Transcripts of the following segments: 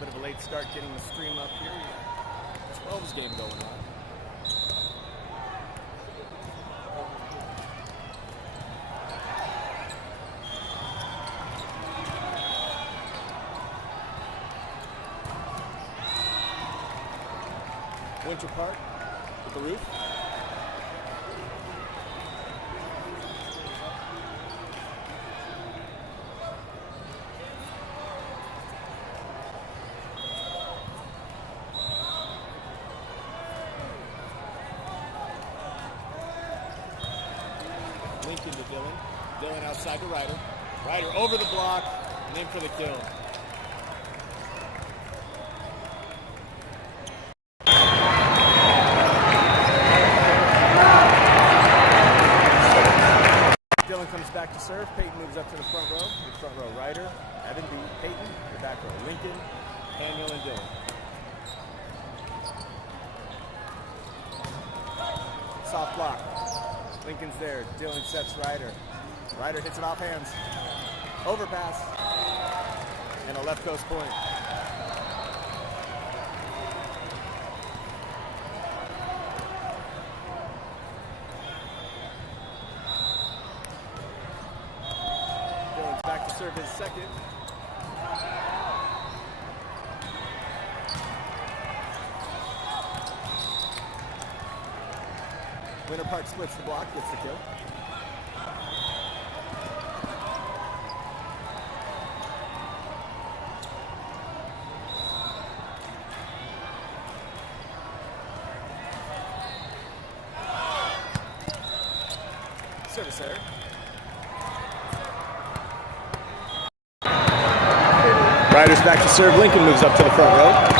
little bit of a late start getting the stream up here. 12's game going on. Winter Park with the roof. Lincoln to Dillon. Dillon outside to Ryder. Ryder over the block and in for the kill. Dillon comes back to serve. Peyton moves up to the front row. The front row, Ryder, Evan B, Peyton. The back row, Lincoln, Daniel, and Dillon. Soft block. Lincoln's there. Dillon sets Ryder. Ryder hits it off hands. Overpass. And a left coast point. Dillon's back to serve his second. Winter Park splits the block, gets the kill. Service error. Ryder's back to serve. Lincoln moves up to the front row.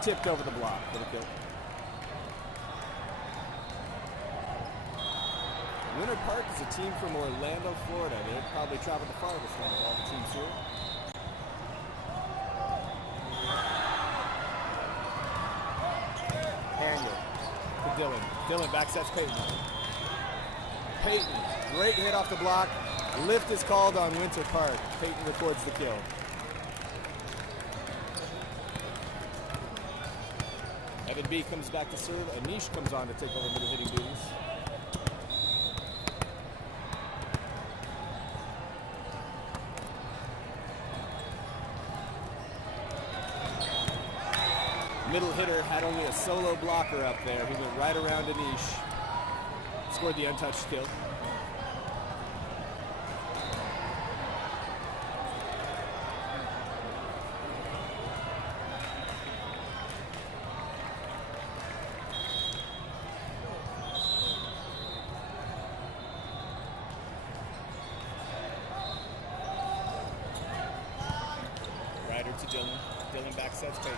Tipped over the block for the kill. Winter Park is a team from Orlando, Florida. They've probably traveled the farthest one of all the teams here. Angle to Dillon. Dillon back sets Peyton. Peyton, great hit off the block. Lift is called on Winter Park. Peyton records the kill. Evan B comes back to serve. Anish comes on to take over middle hitting duties. Middle hitter had only a solo blocker up there. He went right around Anish. Scored the untouched kill. Ryder to Dillon. Dillon back sets Peyton.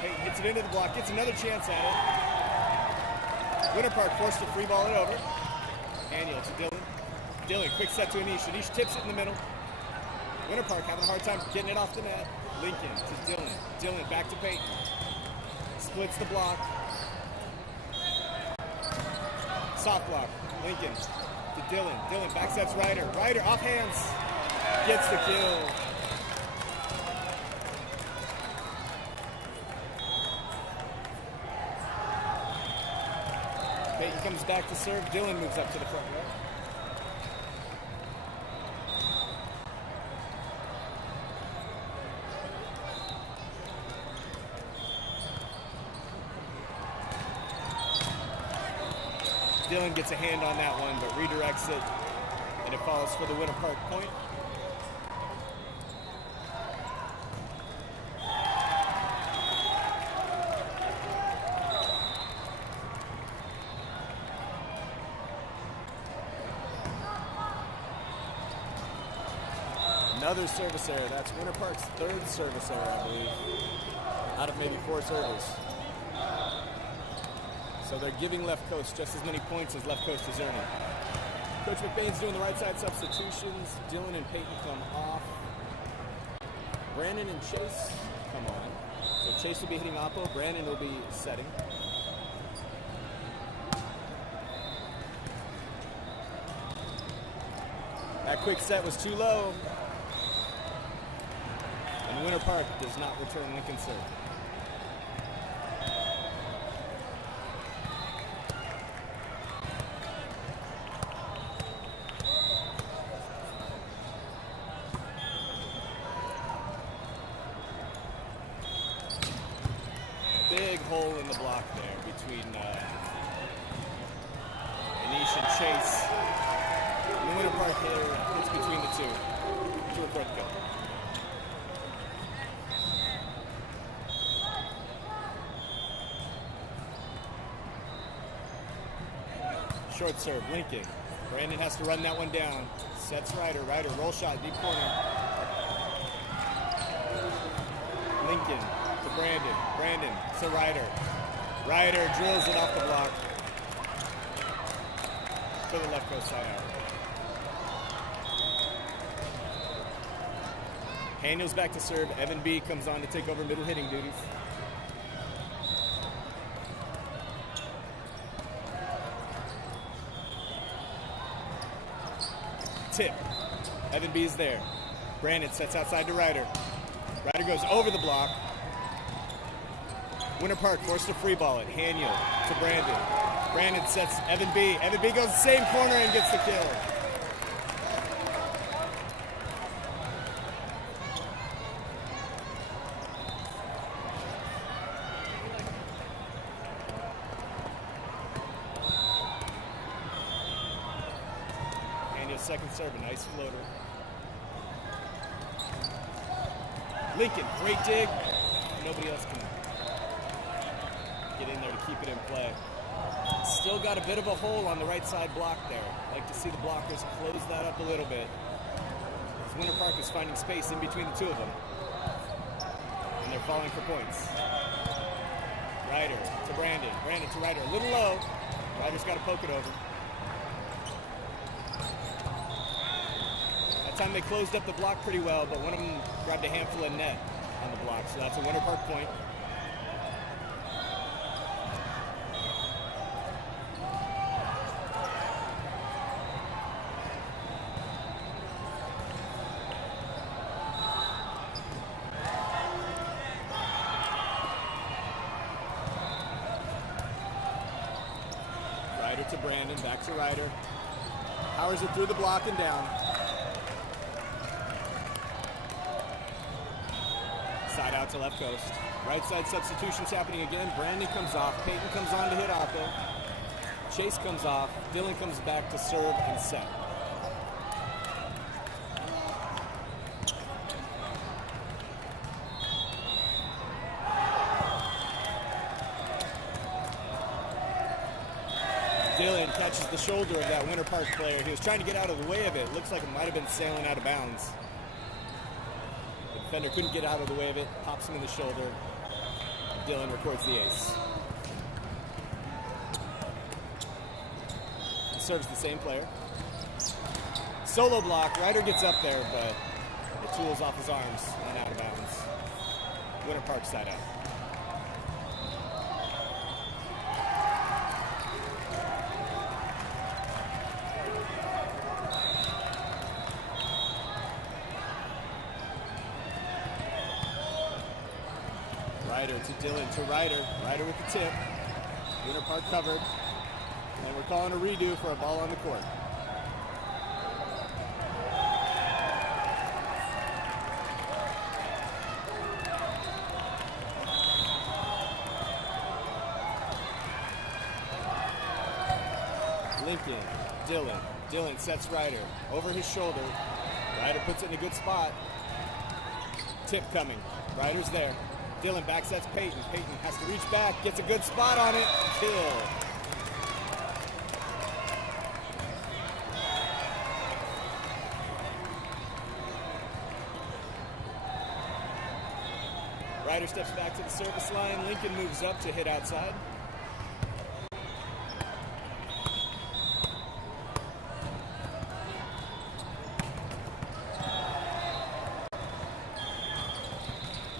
Peyton hits it into the block, gets another chance at it. Winter Park forced to free ball it over. Daniel to Dillon. Dillon, quick set to Anish. Anish tips it in the middle. Winter Park having a hard time getting it off the net. Lincoln to Dillon. Dillon back to Peyton. Splits the block. Soft block. Lincoln to Dillon. Dillon back sets Ryder. Ryder off hands. Gets the kill. Peyton comes back to serve. Dillon moves up to the front row. Dillon gets a hand on that one, but redirects it, and it falls for the Winter Park point. Another service error. That's Winter Park's third service error, I believe, out of maybe 4 servers. So they're giving left coast just as many points as left coast is earning. Coach McBain's doing the right side substitutions. Dillon and Peyton come off. Brandon and Chase come on. So Chase will be hitting Oppo. Brandon will be setting. That quick set was too low. And Winter Park does not return Lincoln's serve. Big hole in the block there between Anish and Chase. And the Winter Park hitter hits between the two to report the goal. Short serve, Lincoln. Brandon has to run that one down. Sets Ryder. Ryder, roll shot, deep corner. Lincoln to Brandon. Brandon to Ryder. Ryder drills it off the block for the left coast side out. Daniels back to serve. Evan B comes on to take over middle hitting duties. Tip. Evan B is there. Brandon sets outside to Ryder. Ryder goes over the block. Winter Park forced to free ball it. Haniel to Brandon. Brandon sets Evan B. Evan B goes the same corner and gets the kill. Second serve, a nice floater. Lincoln, great dig. Nobody else can get in there to keep it in play. Still got a bit of a hole on the right side block there. Like to see the blockers close that up a little bit. As Winter Park is finding space in between the two of them. And they're falling for points. Ryder to Brandon. Brandon to Ryder. A little low. Ryder's got to poke it over. Time they closed up the block pretty well, but one of them grabbed a handful of net on the block, so that's a Winter Park point. Ryder to Brandon, back to Ryder. Powers it through the block and down. Side out to left coast. Right side substitutions happening again. Brandon comes off. Peyton comes on to hit Oppo. Chase comes off. Dylan comes back to serve and set. Dylan catches the shoulder of that Winter Park player. He was trying to get out of the way of it. Looks like it might have been sailing out of bounds. Defender couldn't get out of the way of it, pops him in the shoulder. Dylan records the ace. Serves the same player. Solo block, Ryder gets up there, but it tools off his arms and out of bounds. Winter Park side out. Ryder to Dylan to Ryder. Ryder with the tip. Winter Park covered. And we're calling a redo for a ball on the court. Lincoln, Dylan. Dylan sets Ryder over his shoulder. Ryder puts it in a good spot. Tip coming. Ryder's there. Dylan back sets Peyton. Peyton has to reach back, gets a good spot on it. Kill. Ryder steps back to the service line. Lincoln moves up to hit outside.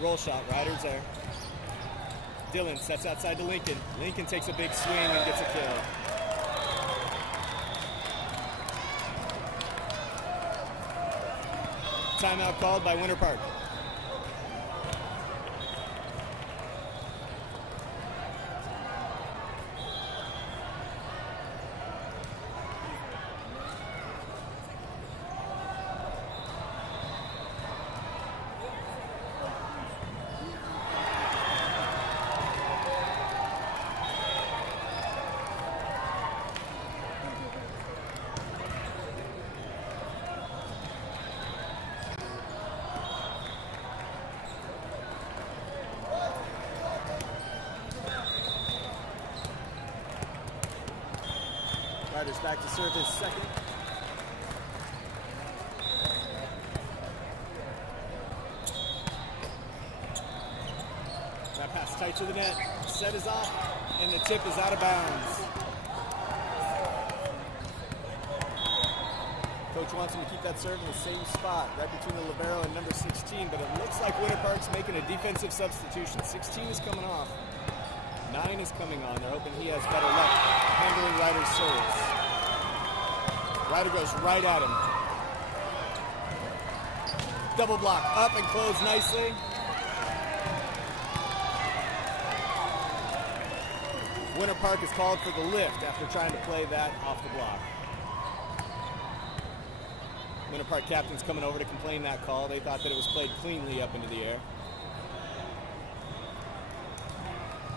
Roll shot, Ryder's there. Dylan sets outside to Lincoln. Lincoln takes a big swing and gets a kill. Timeout called by Winter Park. Riders back to serve his second. That pass tight to the net. Set is off, and the tip is out of bounds. Coach wants him to keep that serve in the same spot, right between the libero and number 16, but it looks like Winter Park's making a defensive substitution. 16 is coming off. 9 is coming on. They're hoping he has better luck handling Ryder's serves. Ryder goes right at him. Double block, up and close nicely. Winter Park is called for the lift after trying to play that off the block. Winter Park captain's coming over to complain that call. They thought that it was played cleanly up into the air.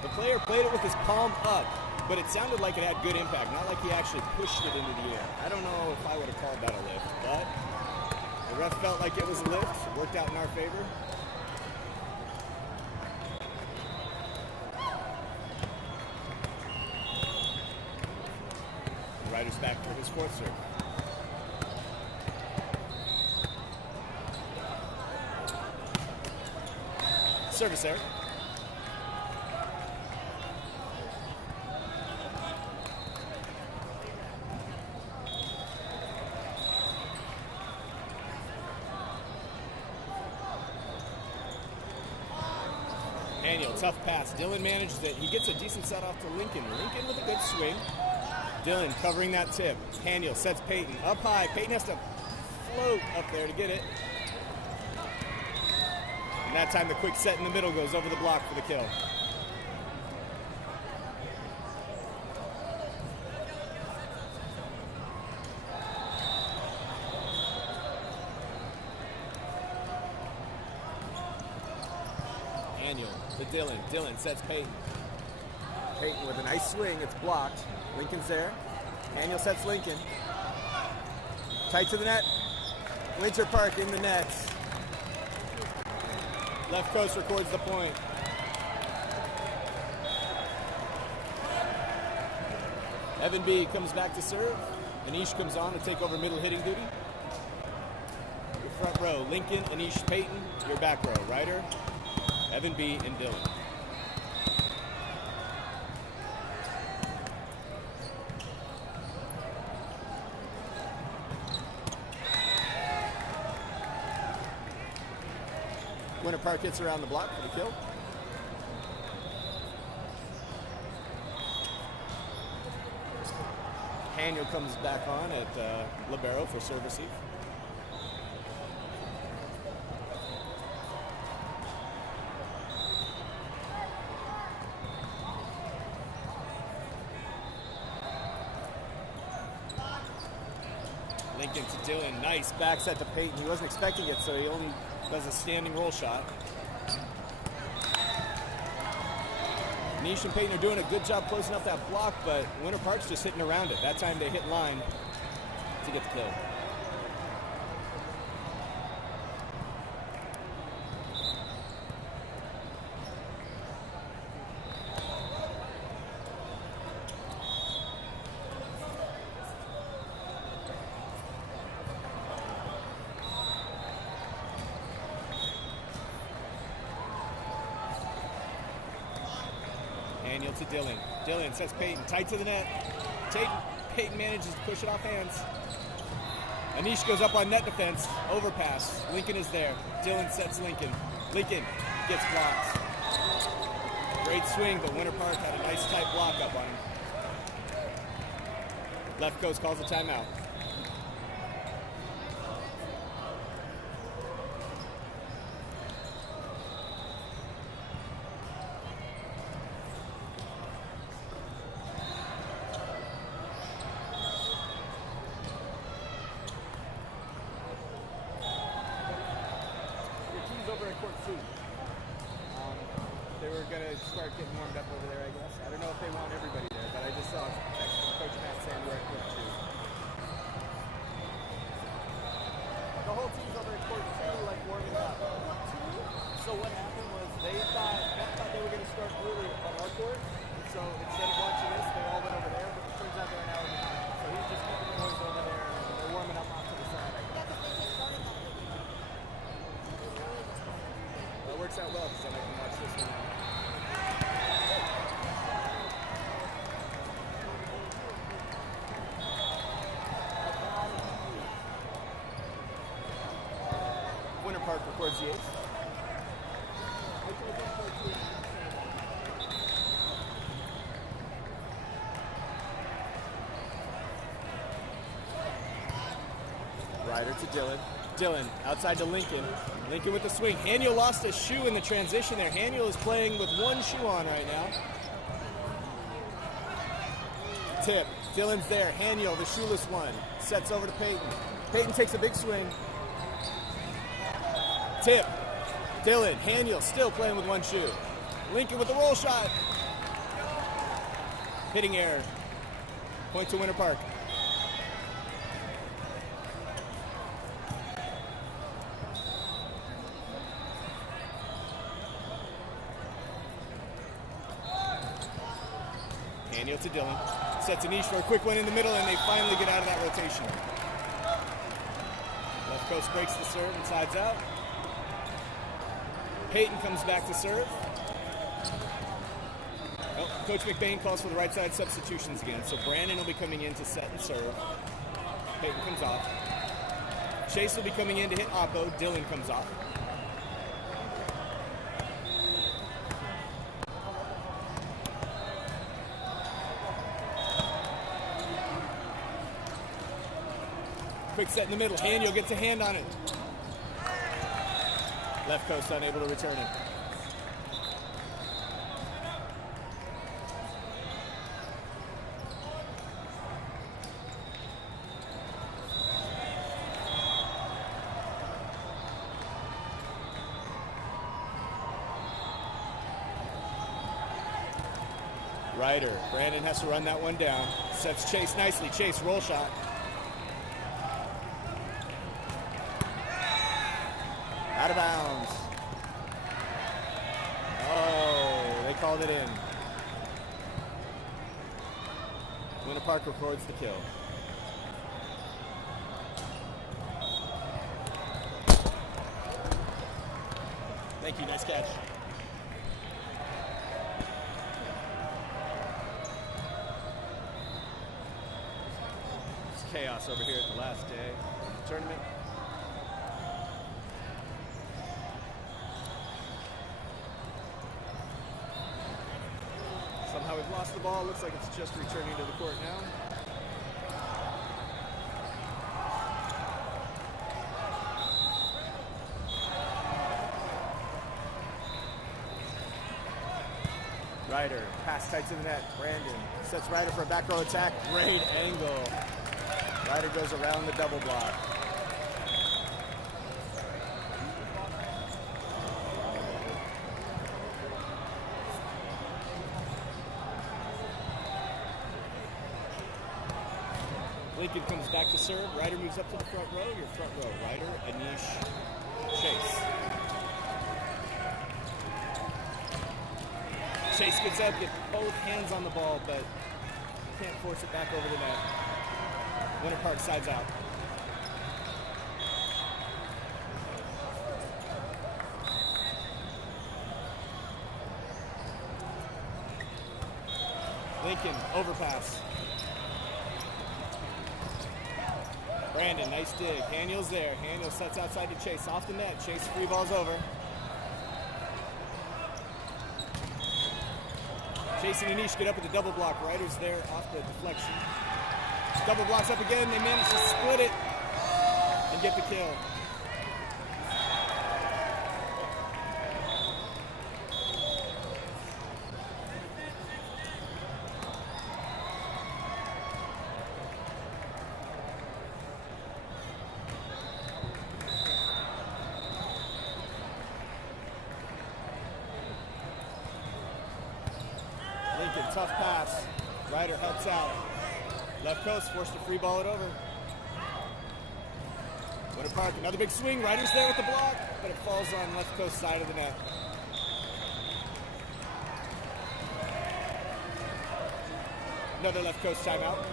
The player played it with his palm up, but it sounded like it had good impact, not like he actually pushed it into the air. I don't know if I would have called that a lift, but the ref felt like it was a lift. It worked out in our favor. The Ryder's back for his fourth serve. Service error. Tough pass. Dylan manages it. He gets a decent set off to Lincoln. Lincoln with a good swing. Dylan covering that tip. Haniel sets Peyton up high. Peyton has to float up there to get it. And that time the quick set in the middle goes over the block for the kill. To Dylan. Dylan sets Peyton. Peyton with a nice swing. It's blocked. Lincoln's there. Daniel sets Lincoln. Tight to the net. Winter Park in the nets. Left coast records the point. Evan B comes back to serve. Anish comes on to take over middle hitting duty. Your front row, Lincoln, Anish, Peyton. Your back row, Ryder, Evan B, and Dylan. Winter Park hits around the block for the kill. Daniel comes back on at libero for serve receive. Lincoln to Dylan, nice back set to Peyton. He wasn't expecting it, so he only does a standing roll shot. Nish and Peyton are doing a good job closing up that block, but Winter Park's just hitting around it. That time they hit line to get the kill. Daniel to Dylan. Dylan sets Peyton tight to the net. Peyton manages to push it off hands. Anish goes up on net defense. Overpass. Lincoln is there. Dylan sets Lincoln. Lincoln gets blocked. Great swing, but Winter Park had a nice tight block up on him. Left coast calls a timeout. court soon. They were going to start getting warmed up over there, I guess. I don't know if they want everybody there, but I just saw a text from Coach Matt saying we're at court 2. The whole team's over at court 2, like warming up. So what happened was they thought they were going to start early on our court. And so instead of watching this, they all went over there, but it turns out they're an hour behind. So he's just keeping the boys over there, and they're warming up off to the side, I guess. Well, it works out well because then I can watch this one now. Winter Park records the 8th. Ryder to Dylan. Dylan outside to Lincoln. Lincoln with the swing. Haniel lost a shoe in the transition there. Haniel is playing with one shoe on right now. Tip. Dylan's there. Haniel, the shoeless one, sets over to Peyton. Peyton takes a big swing. Tip. Dylan. Haniel still playing with one shoe. Lincoln with the roll shot. Hitting error. Point to Winter Park. Haniel to Dylan. Sets a niche for a quick one in the middle, and they finally get out of that rotation. Left coast breaks the serve and sides out. Peyton comes back to serve. Oh, Coach McBain calls for the right side substitutions again. So Brandon will be coming in to set and serve. Peyton comes off. Chase will be coming in to hit Oppo. Dylan comes off. Quick set in the middle. Haniel gets a hand on it. Left coast unable to return it. Ryder. Brandon has to run that one down. Sets Chase nicely. Chase, roll shot. Out of bounds. Oh, they called it in. Winter Park records the kill. Thank you, nice catch. It's chaos over here at the last day of the tournament. Somehow we've lost the ball. Looks like it's just returning to the court now. Ryder, pass tight to the net. Brandon sets Ryder for a back row attack. Great angle. Ryder goes around the double block. Lincoln comes back to serve. Ryder moves up to the front row. Your front row. Ryder, Anish, Chase. Chase gets up, gets both hands on the ball, but can't force it back over the net. Winter Park sides out. Lincoln, overpass. Brandon, nice dig. Haniel's there. Haniel sets outside to Chase. Off the net. Chase free balls over. Chase and Anish get up with the double block. Ryder's there off the deflection. Double blocks up again. They manage to split it and get the kill. tough pass. Ryder helps out. Left coast forced to free ball it over. Winter Park, another big swing. Ryder's there with the block, but it falls on left coast side of the net. Another left coast timeout.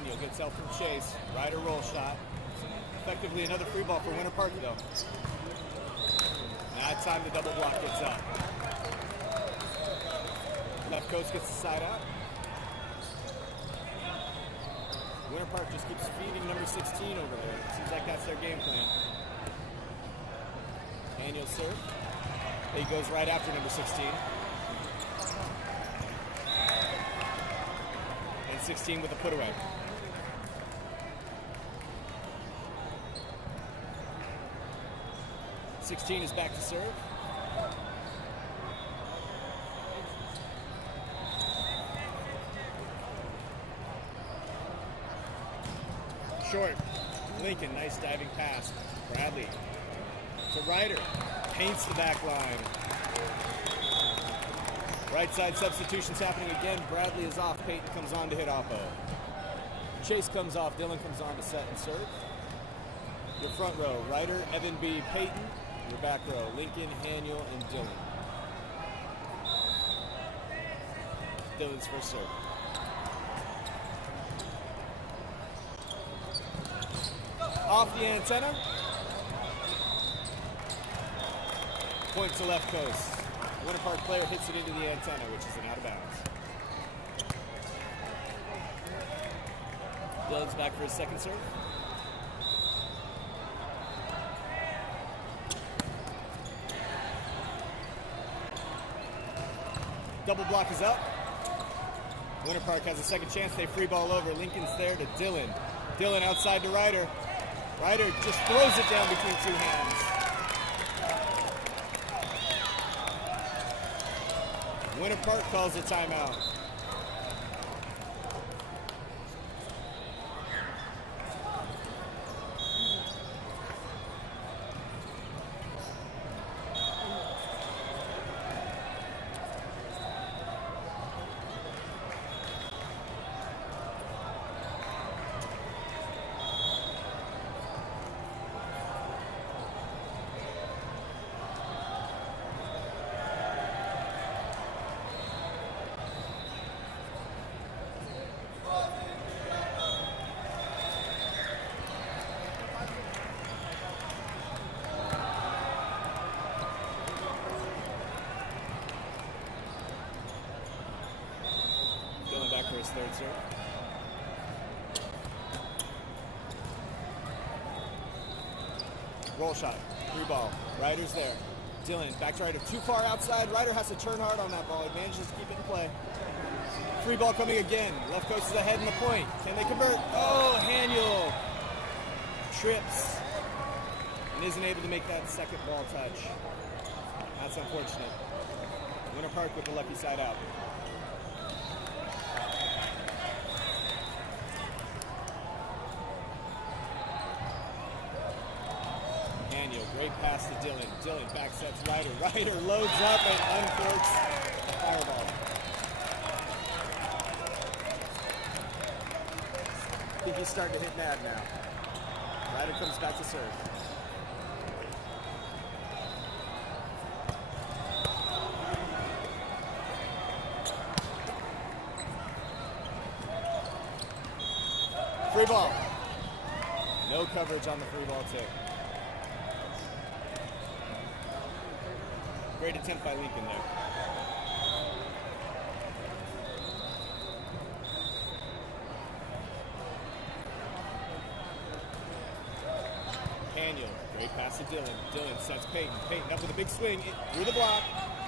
Daniel gets help from Chase. Ryder roll shot. Effectively another free ball for Winter Park though. Now it's time the double block gets up. Left coast gets the side out. Winter Park just keeps feeding number 16 over there. Seems like that's their game plan. Daniel serve. He goes right after number 16. And 16 with a put away. '16 is back to serve. Short. Lincoln, nice diving pass. Bradley to Ryder. Paints the back line. Right side substitutions happening again. Bradley is off. Peyton comes on to hit Oppo. Chase comes off. Dylan comes on to set and serve. Your front row, Ryder, Evan B., Peyton. Your back row, Lincoln, Haniel, and Dylan. Dylan's first serve. Off the antenna. Point to left coast. Winter Park player hits it into the antenna, which is an out of bounds. Dylan's back for his second serve. Double block is up. Winter Park has a second chance. They free ball over. Lincoln's there to Dylan. Dylan outside to Ryder. Ryder just throws it down between two hands. Winter Park calls a timeout. For his third serve. Roll shot, free ball. Ryder's there. Dylan back to Ryder, too far outside. Ryder has to turn hard on that ball. He manages to keep it in play. Free ball coming again. Left coast is ahead in the point. Can they convert? Oh, Haniel trips and isn't able to make that second ball touch. That's unfortunate. Winter Park with the lucky side out. Great pass to Dylan. Dylan back sets Ryder. Ryder loads up and uncorks the fireball. I think he's starting to hit mad now. Ryder comes back to serve. Free ball. No coverage on the free ball tip. Great attempt by Lincoln there. Haniel, great pass to Dylan. Dylan sets Peyton. Peyton up with a big swing through the block.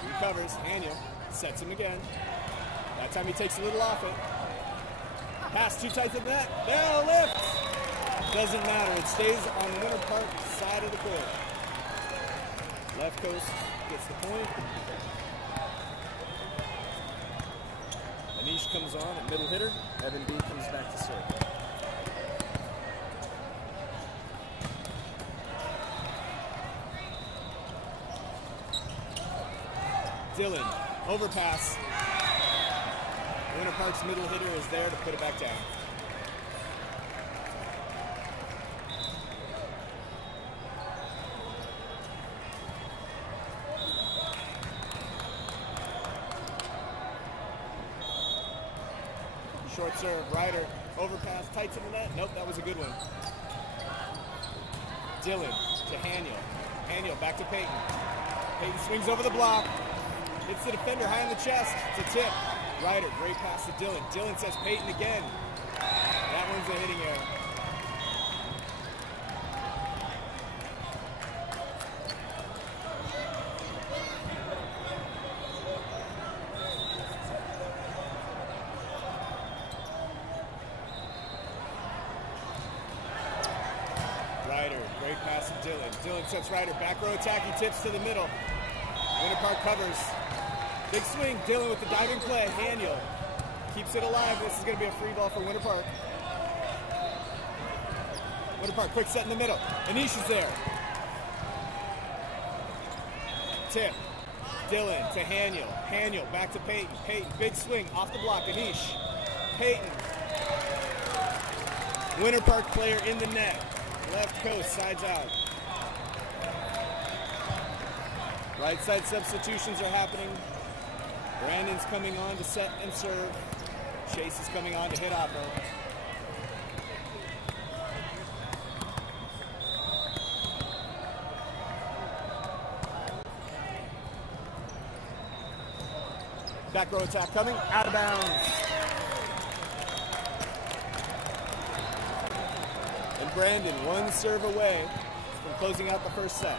Recovers. Haniel sets him again. That time he takes a little off it. Pass too tight to the net. They'll lift. Doesn't matter. It stays on Winter Park side of the court. Left coast gets the point. Anish comes on at middle hitter. Evan B comes back to serve. Dylan, overpass. Winter Park's middle hitter is there to put it back down. Short serve, Ryder, overpass, tight to the net. Nope, that was a good one. Dylan to Haniel. Haniel back to Peyton. Peyton swings over the block. Hits the defender high in the chest. It's a tip. Ryder, great pass to Dylan. Dylan says Peyton again. That one's a hitting error. Ryder, great pass to Dylan. Dylan sets Ryder back row attack. He tips to the middle. Winter Park covers. Big swing, Dylan with the diving play. Haniel keeps it alive. This is going to be a free ball for Winter Park. Winter Park, quick set in the middle. Anish is there. Tip. Dylan to Haniel. Haniel back to Peyton. Peyton, big swing off the block. Anish. Peyton. Winter Park player in the net. Left coast, sides out. Right side substitutions are happening. Brandon's coming on to set and serve. Chase is coming on to hit Oppo. Back row attack coming, out of bounds. And Brandon, one serve away from closing out the first set.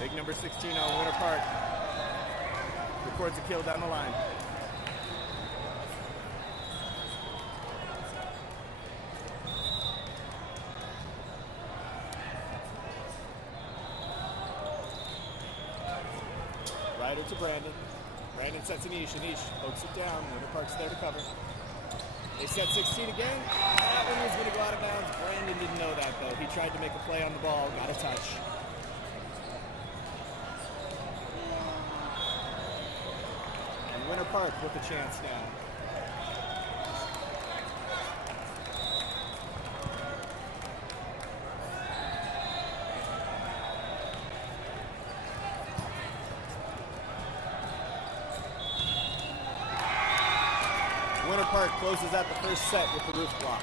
Big number 16 on Winter Park. Records a kill down the line. Ryder to Brandon. Brandon sets Anish. Anish pokes it down. Winter Park's there to cover. They set 16 again. That one was going to go out of bounds. Brandon didn't know that, though. He tried to make a play on the ball. Got a touch. And Winter Park with a chance now. Winter Park closes out the first set with the roof block.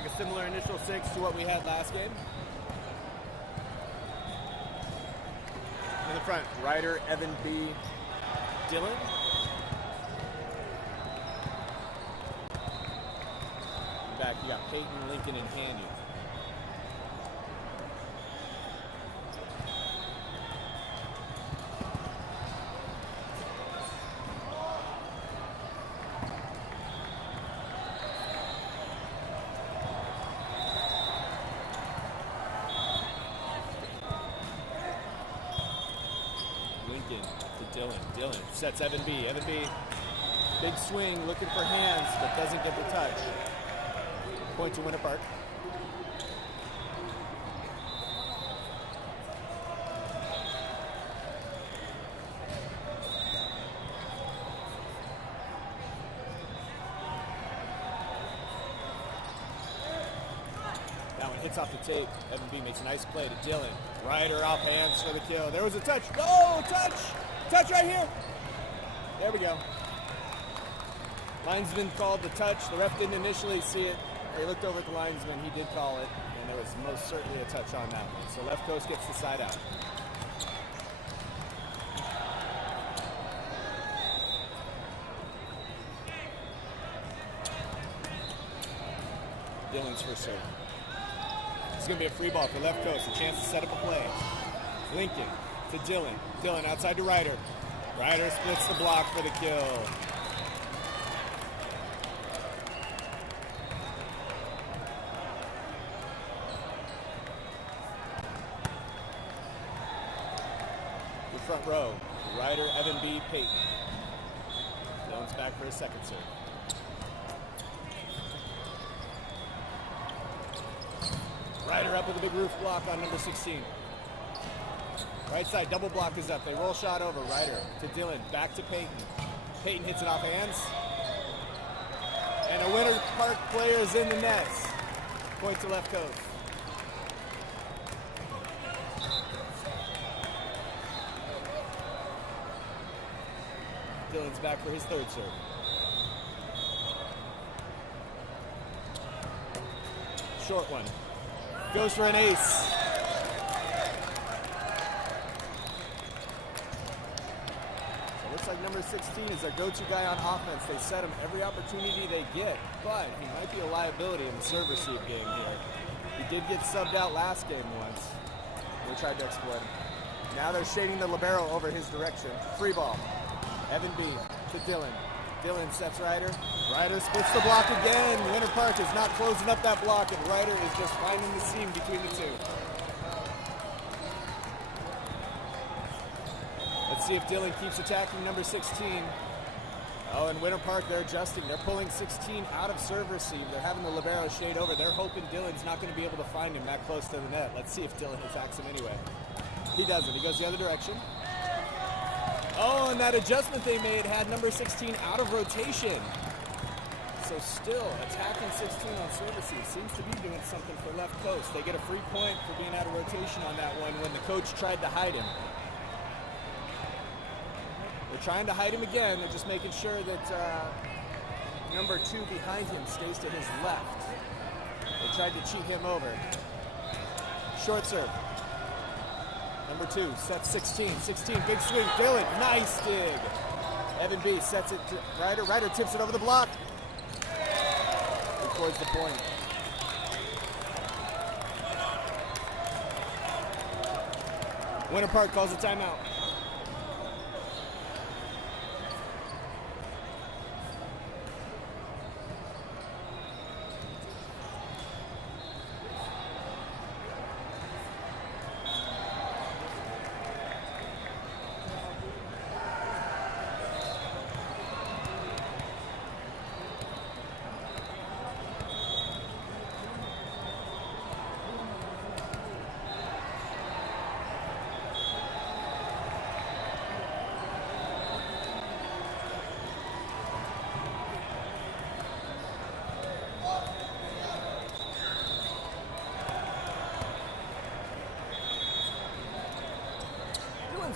like a similar initial 6 to what we had last game. In the front, Ryder, Evan B, Dylan. Back, you got Peyton, Lincoln, and Hanny. Lincoln to Dylan. Dylan sets Evan B. Evan B, big swing, looking for hands, but doesn't get the touch. Point to Winter Park. That one hits off the tape. Evan B makes a nice play to Dylan. Ryder off hands for the kill. There was a touch. Oh, touch! Touch right here. There we go. Linesman called the touch. The ref didn't initially see it. He looked over at the linesman. He did call it, and there was most certainly a touch on that one. So left coast gets the side out. Dylan's first serve. It's going to be a free ball for left coast. A chance to set up a play. Lincoln to Dylan. Dylan outside to Ryder. Ryder splits the block for the kill. Front row, Ryder, Evan B, Peyton. Dylan's back for his second serve. Ryder up with a big roof block on number 16. Right side, double block is up. They roll shot over. Ryder to Dylan, back to Peyton. Peyton hits it off hands. And a Winter Park player is in the nets. Point to left coast. Dylan's back for his third serve. Short one. Goes for an ace. So it looks like number 16 is their go-to guy on offense. They set him every opportunity they get, but he might be a liability in the serve-receive game here. He did get subbed out last game once. They tried to exploit him. Now they're shading the libero over his direction. Free ball. Evan B to Dylan. Dylan sets Ryder. Ryder splits the block again. Winter Park is not closing up that block, and Ryder is just finding the seam between the two. Let's see if Dylan keeps attacking number 16. Oh, and Winter Park, they're adjusting. They're pulling 16 out of serve receive. They're having the libero shade over. They're hoping Dylan's not going to be able to find him that close to the net. Let's see if Dylan attacks him anyway. He doesn't. He goes the other direction. Oh, and that adjustment they made had number 16 out of rotation. So still, attacking 16 on serve receive seems to be doing something for left coast. They get a free point for being out of rotation on that one when the coach tried to hide him. They're trying to hide him again. They're just making sure that number 2 behind him stays to his left. They tried to cheat him over. Short serve. Number 2 sets 16. 16, big swing. Dylan, nice dig. Evan B sets it to Ryder. Ryder tips it over the block. Records the point. Winter Park calls a timeout.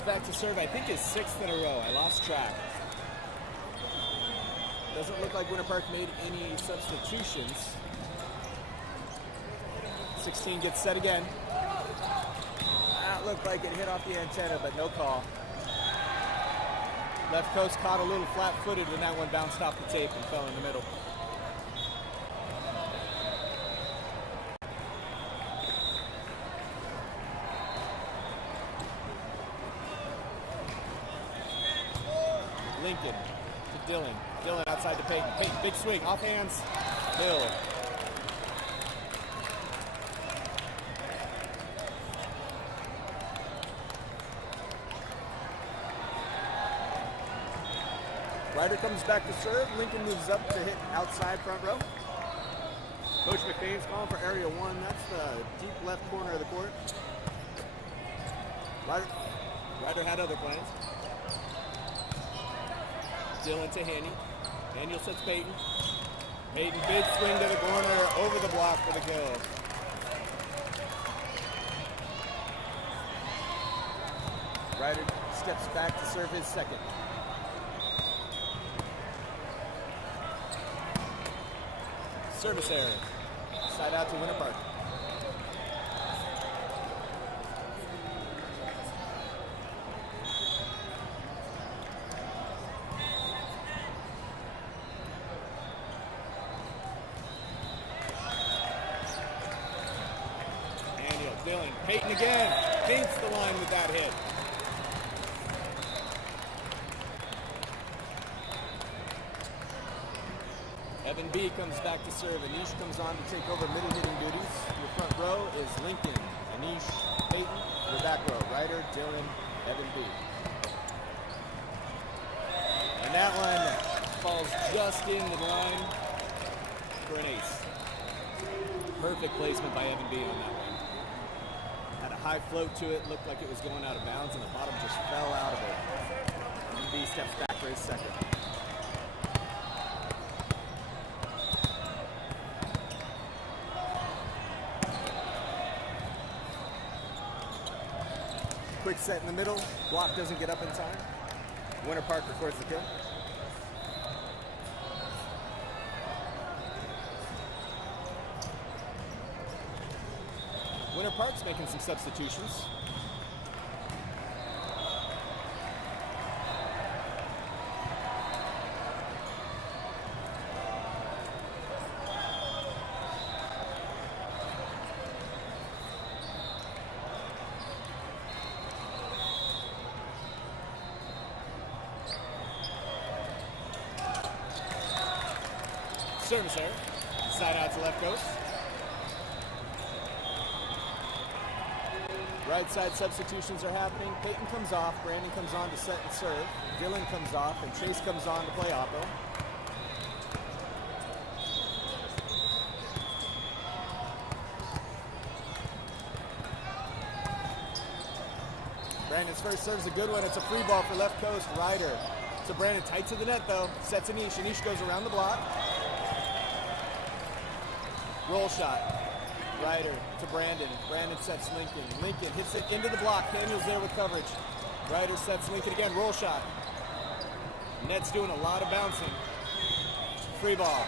Back to serve, I think, is 6th in a row. I lost track. Doesn't look like Winter Park made any substitutions. 16 gets set again. That looked like it hit off the antenna, but no call. Left coast caught a little flat-footed when that one bounced off the tape and fell in the middle. Lincoln to Dillon. Dillon outside to Peyton. Peyton, big swing, off hands. Hill. Ryder comes back to serve. Lincoln moves up to hit outside front row. Coach McBain's calling for area 1. That's the deep left corner of the court. Ryder had other plans. Dillon to Haney. Daniel sets Peyton. Peyton big swing to the corner, over the block for the kill. Ryder steps back to serve his second. Service error. Side out to Winter Park. Dillon, Peyton again, paints the line with that hit. Evan B comes back to serve. Anish comes on to take over middle hitting duties. Your front row is Lincoln, Anish, Peyton. Your back row, Ryder, Dillon, Evan B. And that one falls just in the line for an ace. Perfect placement by Evan B on that one. Had a high float to it, looked like it was going out of bounds, and the bottom just fell out of it. Evan B steps back for his second. Quick set in the middle, block doesn't get up in time. Winter Park records the kill. Winter Park's making some substitutions. Service error. Side out to left coast. Right side substitutions are happening. Peyton comes off. Brandon comes on to set and serve. Dillon comes off, and Chase comes on to play oppo. Brandon's first serve's a good one. It's a free ball for left coast. Ryder to Brandon. Tight to the net, though. Sets Anish. Anish goes around the block. Roll shot. Ryder to Brandon. Brandon sets Lincoln. Lincoln hits it into the block. Daniel's there with coverage. Ryder sets Lincoln again. Roll shot. Net's doing a lot of bouncing. Free ball.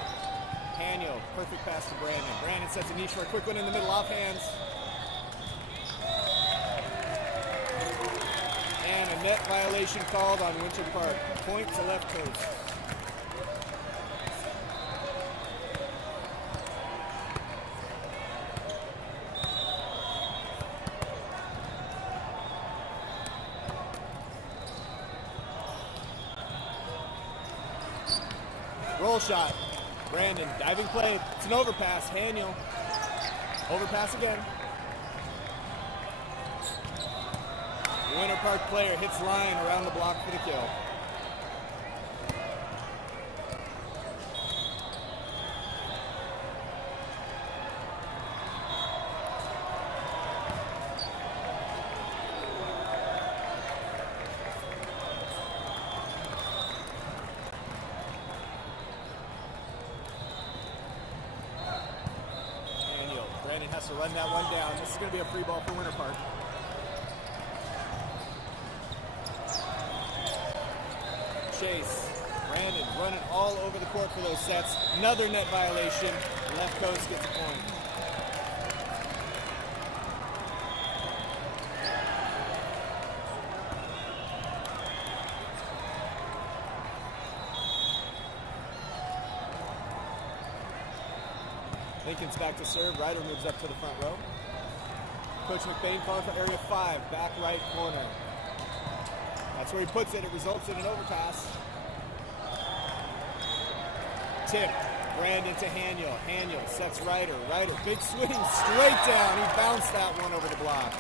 Daniel. Perfect pass to Brandon. Brandon sets Anish for a quick one in the middle. Off hands. And a net violation called on Winter Park. Point to left coast. Roll shot. Brandon, diving play. It's an overpass. Daniel. Overpass again. The Winter Park player hits line around the block for the kill. Brandon has to run that one down. This is going to be a free ball for Winter Park. Chase, Brandon running all over the court for those sets. Another net violation. Left coast gets a point. Lincoln's back to serve. Ryder moves up to the front row. Coach McBain calling for area 5, back right corner. That's where he puts it. It results in an overpass. Tip. Brandon to Haniel. Haniel sets Ryder. Ryder, big swing, straight down. He bounced that one over the block.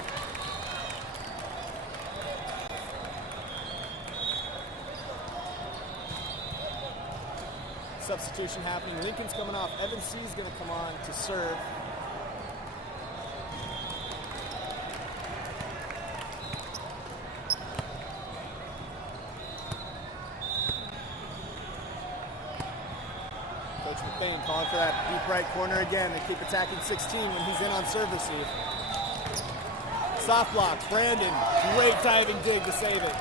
Substitution happening. Lincoln's coming off. Evan C is going to come on to serve. Coach McBain calling for that deep right corner again and keep attacking 16 when he's in on serve receive. Soft block. Brandon, great diving dig to save it.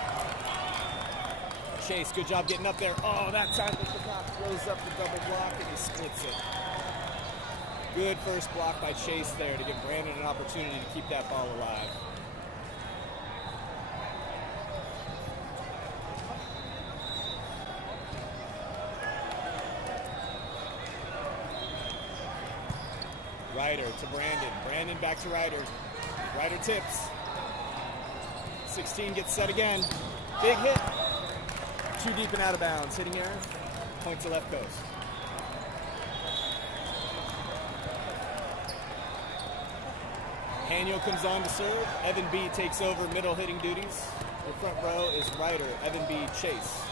Chase, good job getting up there. Oh, that time the block throws up the double block and he splits it. Good first block by Chase there to give Brandon an opportunity to keep that ball alive. Ryder to Brandon. Brandon back to Ryder. Ryder tips. 16 gets set again. Big hit. Too deep and out of bounds. Hitting error. Point to left coast. Haniel comes on to serve. Evan B takes over middle hitting duties. Your front row is Ryder, Evan B, Chase.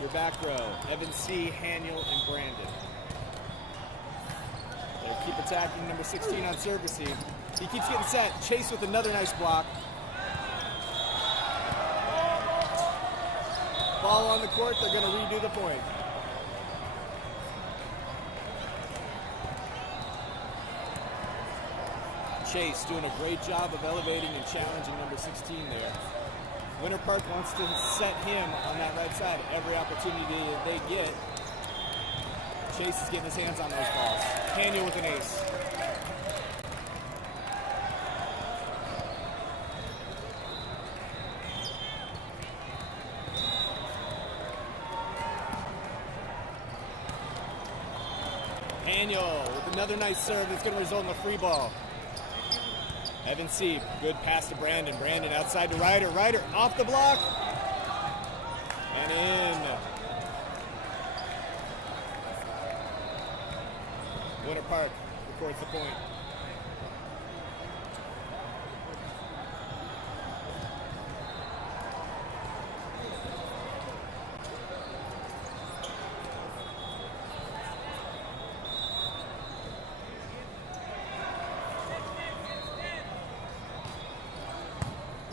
Your back row, Evan C, Haniel, and Brandon. They keep attacking number 16 on serve receive. He keeps getting set. Chase with another nice block. Ball on the court, they're going to redo the point. Chase doing a great job of elevating and challenging number 16 there. Winter Park wants to set him on that right side every opportunity that they get. Chase is getting his hands on those balls. Haniel with an ace. Haniel with another nice serve that's going to result in a free ball. Evan C, good pass to Brandon. Brandon outside to Ryder. Ryder off the block. And in. Winter Park records the point.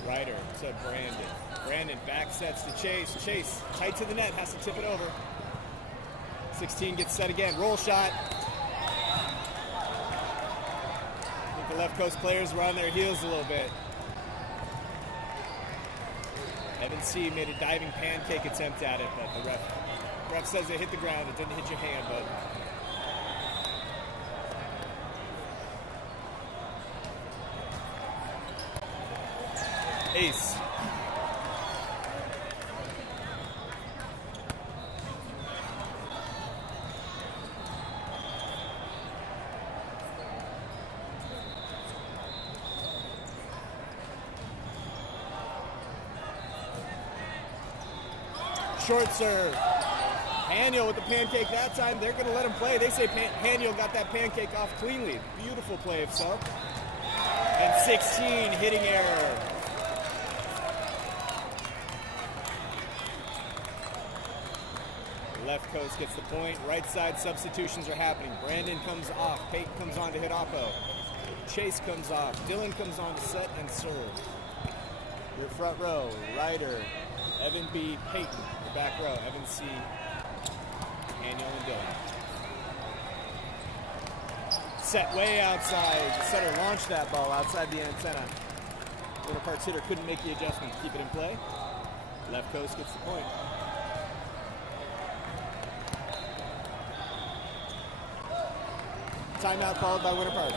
Ryder to Brandon. Brandon back sets to Chase. Chase tight to the net, has to tip it over. 16 gets set again. Roll shot. I think the left coast players were on their heels a little bit. Evan C made a diving pancake attempt at it, but the ref says it hit the ground. It didn't hit your hand, but ace. Short serve. Haniel with the pancake that time. They're going to let him play. They say Haniel got that pancake off cleanly. Beautiful play of sub. And 16 hitting error. Left coast gets the point. Right side substitutions are happening. Brandon comes off. Peyton comes on to hit Oppo. Chase comes off. Dylan comes on to set and serve. Your front row, Ryder, Evan B, Peyton. Your back row, Evan C, Haniel, and Dylan. Set way outside. The setter launched that ball outside the antenna. Winter Park's hitter couldn't make the adjustment to keep it in play. Left coast gets the point. Timeout called by Winter Park.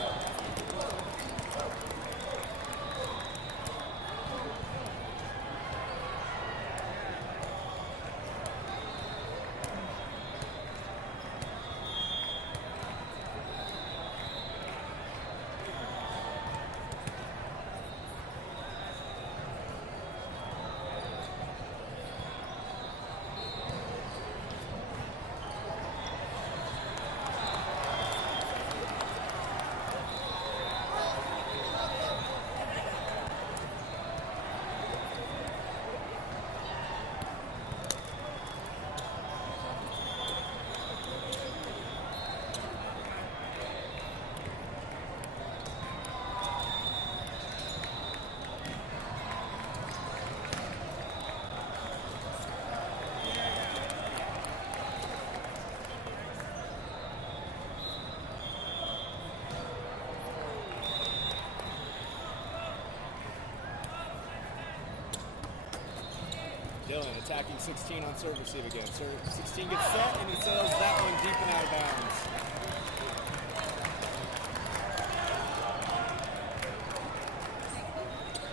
Dylan attacking 16 on serve receive again. 16 gets set and he sails that one deep and out of bounds.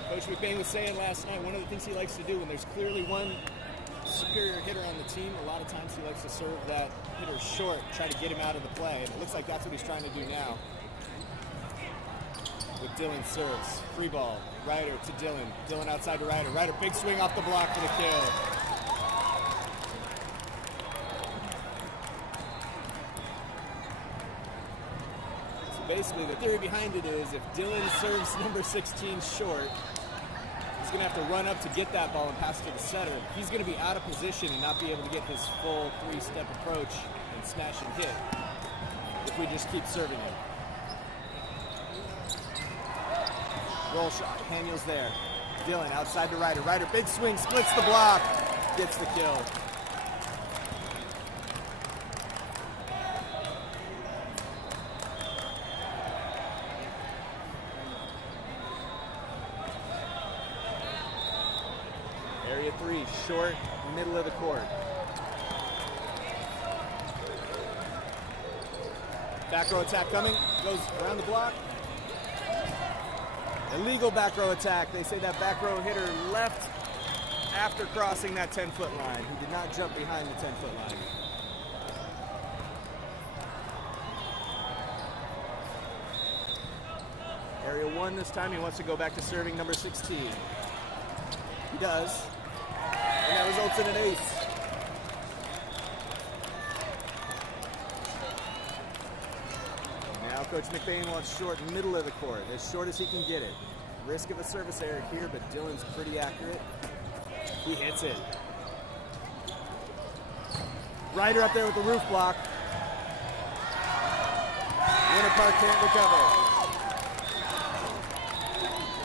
Coach McBain was saying last night, one of the things he likes to do when there's clearly one superior hitter on the team, a lot of times he likes to serve that hitter short, try to get him out of the play, and it looks like that's what he's trying to do now. With Dylan serves, free ball, Ryder to Dylan, Dylan outside to Ryder, Ryder big swing off the block for the kill. So basically the theory behind it is if Dylan serves number 16 short, he's going to have to run up to get that ball and pass to the setter. He's going to be out of position and not be able to get his full three-step approach and smash and hit if we just keep serving him. Roll shot, Haniel's there. Dylan outside to Ryder. Ryder, big swing, splits the block, gets the kill. Area 3, short, middle of the court. Back row attack coming, goes around the block. Illegal back row attack. They say that back row hitter left after crossing that 10-foot line. He did not jump behind the 10-foot line. Area 1 this time. He wants to go back to serving number 16. He does. And that results in an ace. Now Coach McBain wants short middle of the court, as short as he can get it. Risk of a service error here, but Dylan's pretty accurate. He hits it. Ryder up there with the roof block. Winter Park can't recover.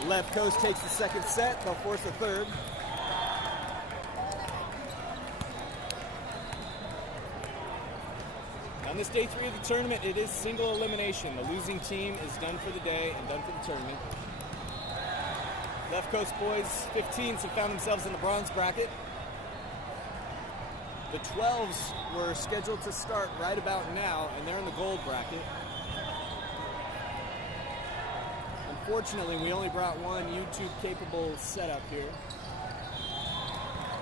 Left coast takes the second set. They'll force a third. On this day 3 of the tournament, it is single elimination. The losing team is done for the day and done for the tournament. Left Coast boys, 15s, have found themselves in the bronze bracket. The 12s were scheduled to start right about now, and they're in the gold bracket. Unfortunately, we only brought one YouTube-capable setup here.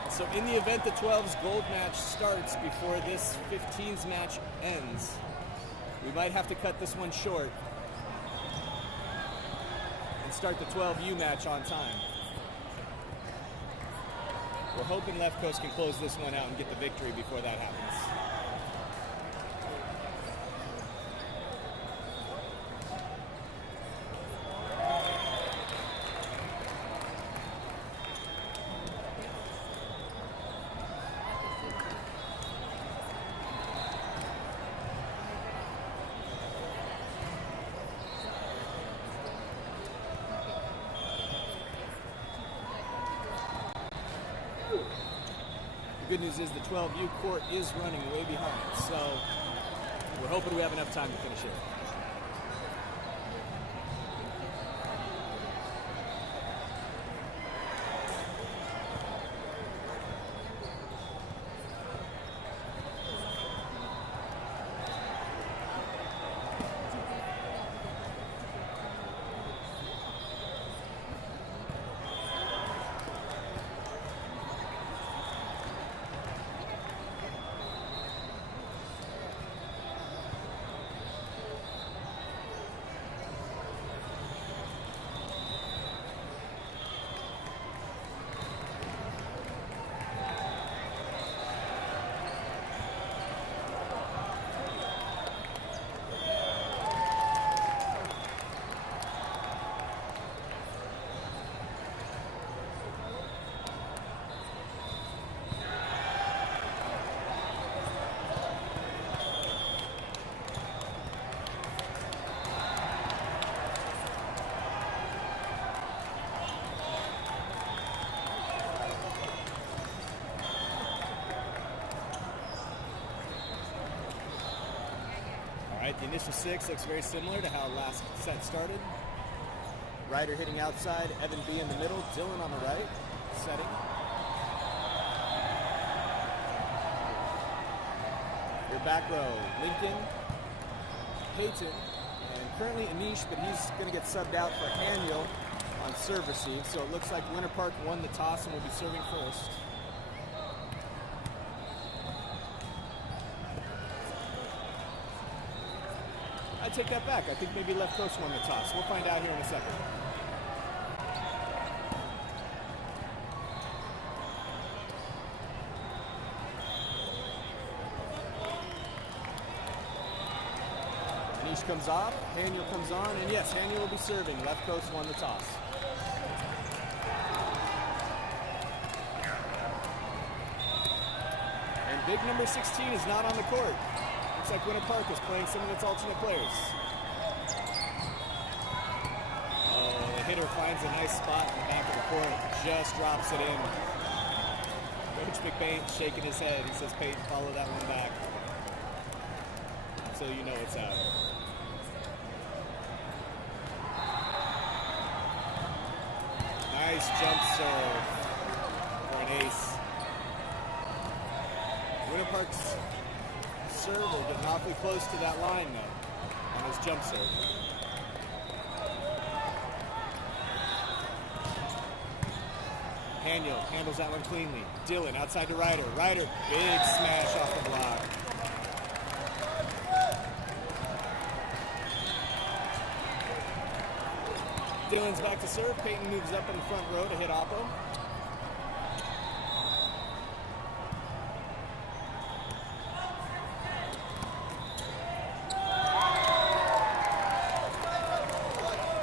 So in the event the 12's gold match starts before this 15's match ends, we might have to cut this one short and start the 12U match on time. We're hoping Left Coast can close this one out and get the victory before that happens. The good news is the 12U court is running way behind, so we're hoping we have enough time to finish it. The initial 6 looks very similar to how last set started. Ryder hitting outside, Evan B in the middle, Dylan on the right, setting. back row. Lincoln, Peyton, and currently Anish, but he's going to get subbed out for Haniel on serve receive. So it looks like Winter Park won the toss and will be serving first. I take that back. I think maybe left coast won the toss. We'll find out here in a second. Anish comes off, Haniel comes on, and yes, Haniel will be serving. Left coast won the toss. And big number 16 is not on the court. Looks like Winter Park is playing some of its alternate players. Oh, the hitter finds a nice spot in the back of the court, just drops it in. Coach McBain shaking his head. He says, Peyton, follow that one back. So you know it's out. Nice jump serve for an ace. Winter Park's serve will get awfully close to that line now on his jump serve. Haniel handles that one cleanly. Dylan outside to Ryder. Ryder, big smash off the block. Dylan's back to serve. Peyton moves up in the front row to hit Oppo.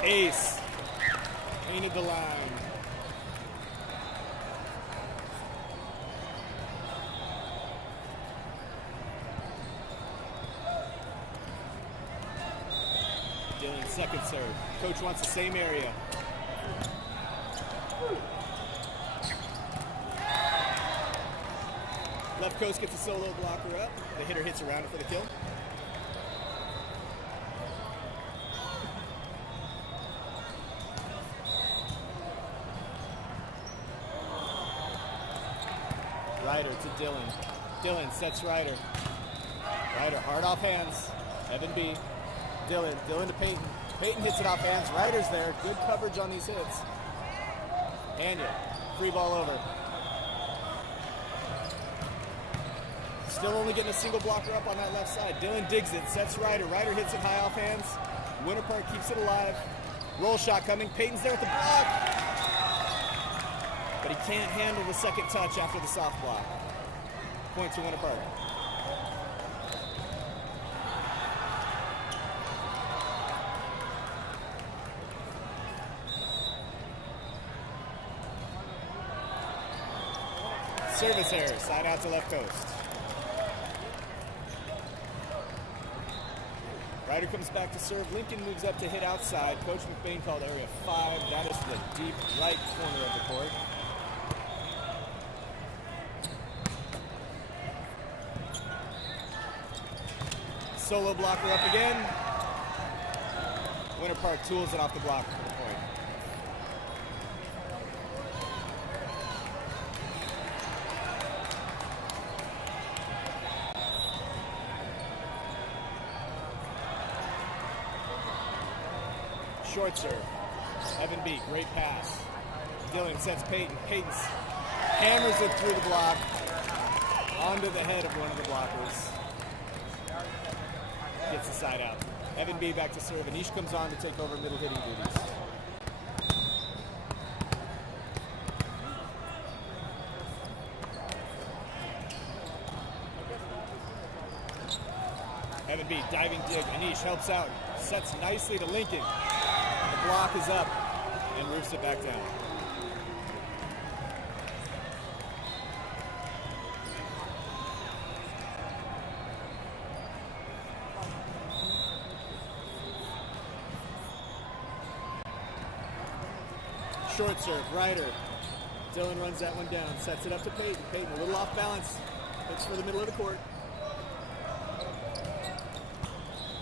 Ace painted the line. Dylan's second serve. Coach wants the same area. Left coast gets a solo blocker up. The hitter hits around it for the kill. Ryder to Dylan. Dylan sets Ryder. Ryder hard off hands. Evan B. Dylan to Peyton. Peyton hits it off hands. Ryder's there. Good coverage on these hits. Haniel, free ball over. Still only getting a single blocker up on that left side. Dylan digs it, sets Ryder. Ryder hits it high off hands. Winter Park keeps it alive. Roll shot coming. Peyton's there with the block. But he can't handle the second touch after the soft block. Point to Winter Park. Service error, side out to left coast. Ryder comes back to serve. Lincoln moves up to hit outside. Coach McBain called area 5. That is the deep right corner of the court. Solo blocker up again. Winter Park tools it off the block for the point. Short serve. Evan B, great pass. Dylan sets Peyton. Peyton hammers it through the block onto the head of one of the blockers. Gets the side out. Evan B back to serve. Anish comes on to take over middle hitting duties. Evan B diving dig. Anish helps out. Sets nicely to Lincoln. The block is up and roofs it back down. Short serve, Ryder. Dylan runs that one down, sets it up to Peyton. Peyton a little off balance, looks for the middle of the court.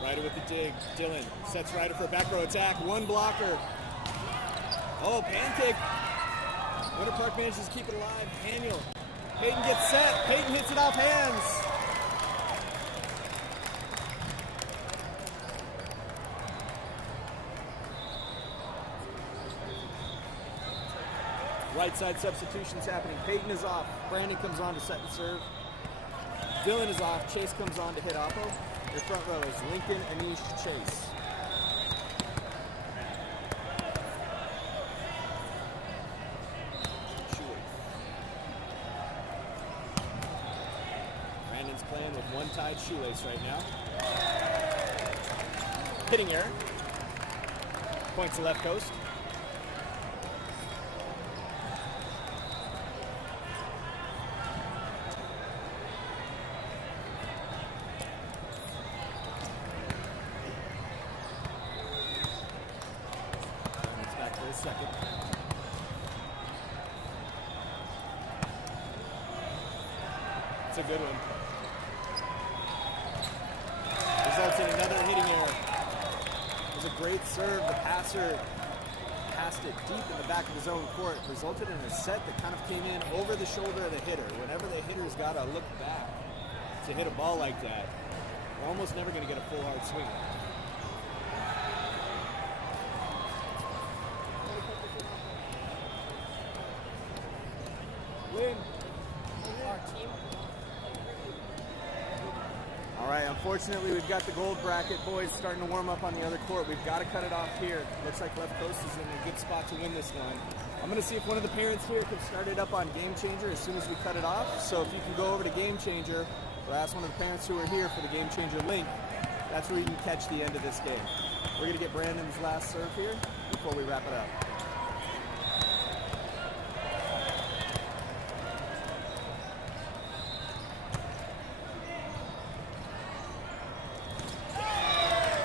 Ryder with the dig. Dylan sets Ryder for a back row attack. One blocker. Oh, pancake. Winter Park manages to keep it alive. Haniel. Peyton gets set. Peyton hits it off hands. Right side substitutions happening. Peyton is off. Brandon comes on to set and serve. Dylan is off. Chase comes on to hit Oppo. Your front row is Lincoln, Anish, Chase. Brandon's playing with one tied shoelace right now. Hitting error. Point to left coast. Back for a second. It's a good one. Results in another hitting error. It was a great serve. The passer passed it deep in the back of his own court. Resulted in a set that kind of came in over the shoulder of the hitter. Whenever the hitter's got to look back to hit a ball like that, we're almost never going to get a full hard swing. Win. Our team. All right, unfortunately, we've got the gold bracket boys starting to warm up on the other court. We've got to cut it off here. Looks like left coast is in a good spot to win this one. I'm going to see if one of the parents here can start it up on Game Changer as soon as we cut it off. So if you can go over to Game Changer, we'll ask one of the parents who are here for the Game Changer link. That's where you can catch the end of this game. We're going to get Brandon's last serve here before we wrap it up.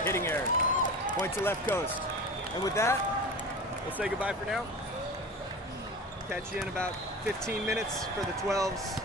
Hitting error. Point to left coast. And with that, we'll say goodbye for now. Catch you in about 15 minutes for the 12s.